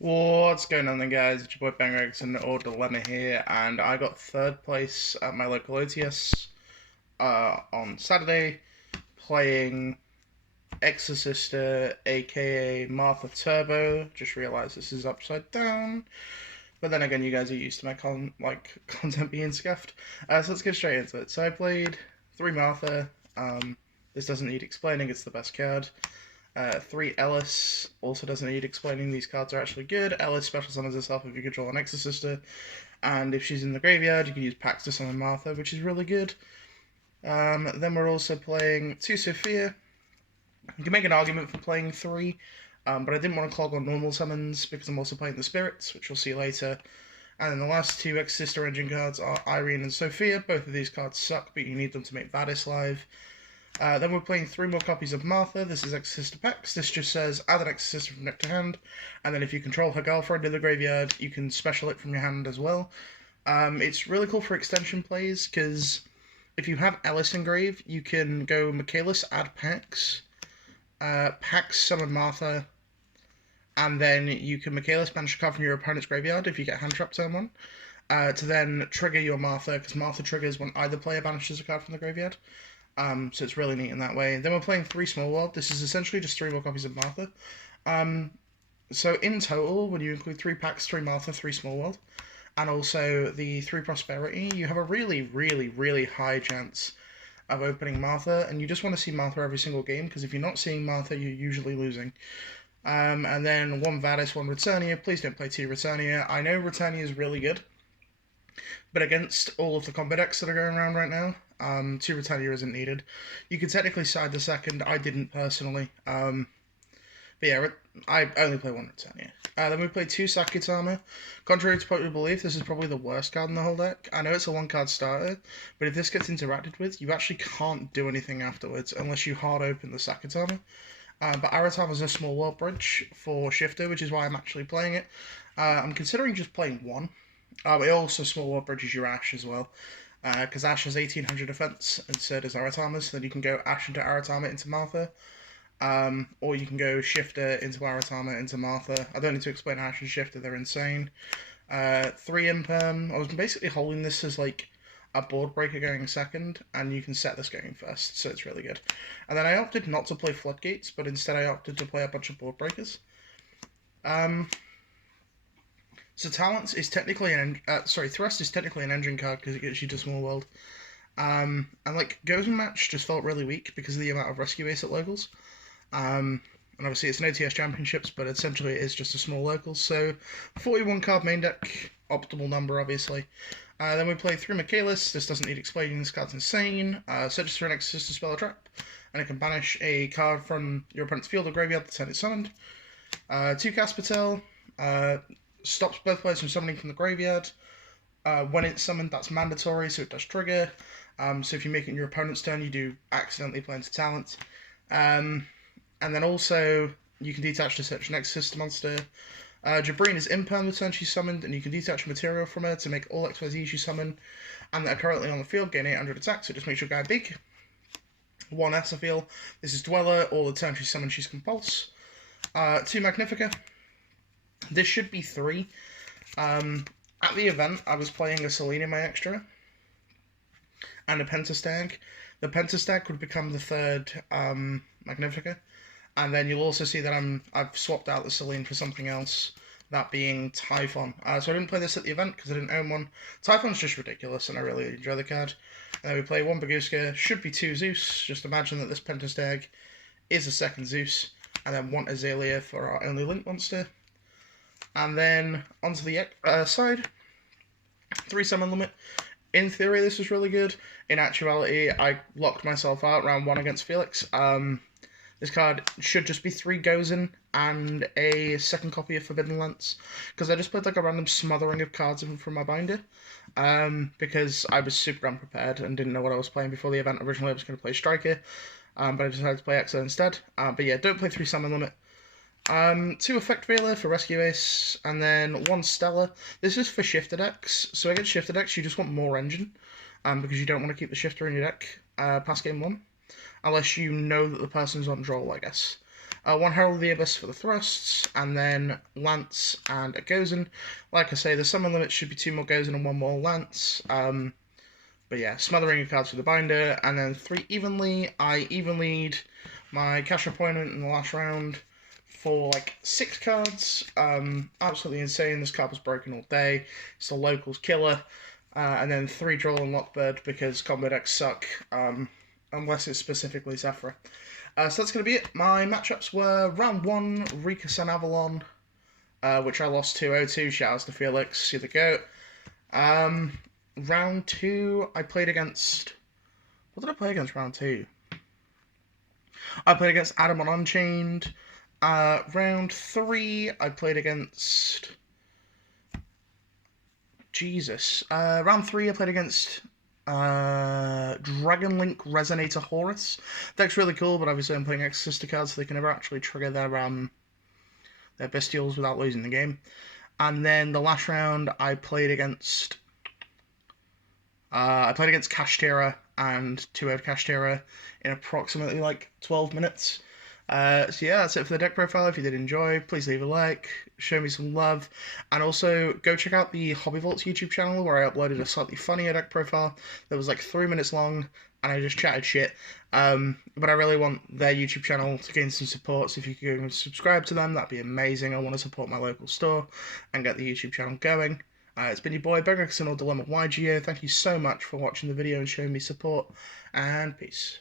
What's going on then, guys? It's your boy Bangrex or Dilemma here, and I got third place at my local OTS on Saturday, playing Exosister, aka Martha Turbo. Just realised this is upside down, but then again, you guys are used to my content being scuffed. So let's get straight into it. So I played 3 Martha. This doesn't need explaining; it's the best card. 3 Ellis also doesn't need explaining. These cards are actually good. Ellis special summons herself if you control an Exosister, and if she's in the graveyard, you can use Pax to summon Martha, which is really good. Then we're also playing 2 Sophia. You can make an argument for playing 3, but I didn't want to clog on normal summons because I'm also playing the Spirits, which you'll see later. And then the last 2 Exosister engine cards are Irene and Sophia. Both of these cards suck, but you need them to make Vadis live. Then we're playing 3 more copies of Martha. This is Exosister Pax. This just says add an Exosister from deck to hand, and then if you control her girlfriend in the graveyard, you can special it from your hand as well. It's really cool for extension plays, because if you have Ellis engrave, you can go Michaelis, add Pax, Pax summon Martha, and then you can Michaelis banish a card from your opponent's graveyard if you get hand trap turn 1, to then trigger your Martha, because Martha triggers when either player banishes a card from the graveyard. So it's really neat in that way. Then we're playing 3 Small World. This is essentially just 3 more copies of Martha. So in total, when you include 3 Packs, 3 Martha, 3 Small World, and also the 3 Prosperity, you have a really, really, really high chance of opening Martha, and you just want to see Martha every single game, because if you're not seeing Martha, you're usually losing. And then 1 Vadis, 1 Returnia. Please don't play 2 Returnia. I know Returnia is really good, but against all of the combo decks that are going around right now, 2 Returnia isn't needed. You could technically side the second. I didn't personally. But yeah, I only play 1 Returnia. Then we play 2 Sakutama. Contrary to popular belief, this is probably the worst card in the whole deck. I know it's a 1-card starter, but if this gets interacted with, you actually can't do anything afterwards unless you hard open the Sakutama. But Aratama is a small world bridge for Shifter, which is why I'm actually playing it. I'm considering just playing 1. It also small world bridges your Ash as well, because Ash has 1800 defense, and so does Aratama, so then you can go Ash into Aratama into Martha, or you can go Shifter into Aratama into Martha. I don't need to explain Ash and Shifter, they're insane. 3 Imperm. I was basically holding this as like a board breaker going second, and you can set this going first, so it's really good. And then I opted not to play Floodgates, but instead I opted to play a bunch of board breakers. So Talents is technically Thrust is technically an engine card because it gets you to Small World. And like Gozen Match just felt really weak because of the amount of Rescue Ace at locals. And obviously it's an OTS Championships, but essentially it is just a small locals. So 41 card main deck, optimal number obviously. Then we play 3 Michaelis. This doesn't need explaining, this card's insane. Searches for an Exosister spell or trap, and it can banish a card from your opponent's field or graveyard the turn it's summoned. 2 Caspatel. Stops both players from summoning from the graveyard. When it's summoned, that's mandatory, so it does trigger. So if you make it in your opponent's turn, you do accidentally play into Talent. And then also, you can detach to search an Exosister monster. Jabreen is imperm the turn she's summoned, and you can detach material from her to make all XYZs you summon, and that are currently on the field, gain 800 attack, so it just makes your guy big. 1 Esophiel. This is Dweller, all the turn she's summoned, she's Compulse. 2 Magnifica. This should be 3. At the event, I was playing a Selene in my extra, and a Pentastag. The Pentastag would become the 3rd Magnifica, and then you'll also see that I've swapped out the Selene for something else, that being Typhon. So I didn't play this at the event because I didn't own one. Typhon's just ridiculous, and I really enjoy the card. And then we play 1 Baguska, should be 2 Zeus. Just imagine that this Pentastag is a 2nd Zeus, and then 1 Azalea for our only Link monster. And then onto the side, 3 Summon Limit. In theory, this is really good. In actuality, I locked myself out round 1 against Felix. This card should just be 3 Gozen and a 2nd copy of Forbidden Lance, because I just played like a random smothering of cards from my binder, because I was super unprepared and didn't know what I was playing before the event. Originally I was going to play Striker, but I decided to play Exo instead. But yeah, don't play 3 Summon Limit. 2 Effect Veiler for Rescue Ace, and then 1 Stella. This is for Shifter decks, so against Shifter decks you just want more engine, because you don't want to keep the Shifter in your deck past game 1, unless you know that the person's on draw, I guess. one Herald of the Abyss for the thrusts, and then Lance and a Gozen. Like I say, the summon limit should be 2 more Gozen and 1 more Lance. But yeah, smothering of cards for the binder, and then 3 evenly. I even lead my cash opponent in the last round for like 6 cards. Absolutely insane. This card was broken all day. It's the locals killer. And then 3 Droll and Lockbird because combo decks suck, unless it's specifically Zephyr. So that's going to be it. My matchups were round 1, Rikus and Avalon, which I lost to 0-2. Shoutouts to Felix, you're the GOAT. Round 2, I played against... What did I play against round 2? I played against Adam on Unchained. Round 3, I played against... Jesus. Round 3, I played against Dragon Link Resonator Horus. Deck's really cool, but obviously I'm playing Exosister cards so they can never actually trigger their Bestials without losing the game. And then the last round, I played against Kashtira and 2-0 Kashtira in approximately like 12 minutes. So yeah, that's it for the deck profile. If you did enjoy, please leave a like, show me some love, and also go check out the Hobby Vaults YouTube channel where I uploaded a slightly funnier deck profile that was like 3 minutes long, and I just chatted shit. But I really want their YouTube channel to gain some support, so if you could go and subscribe to them, that'd be amazing. I want to support my local store and get the YouTube channel going. It's been your boy, Begrickson or Dilemma YGO. Thank you so much for watching the video and showing me support, and peace.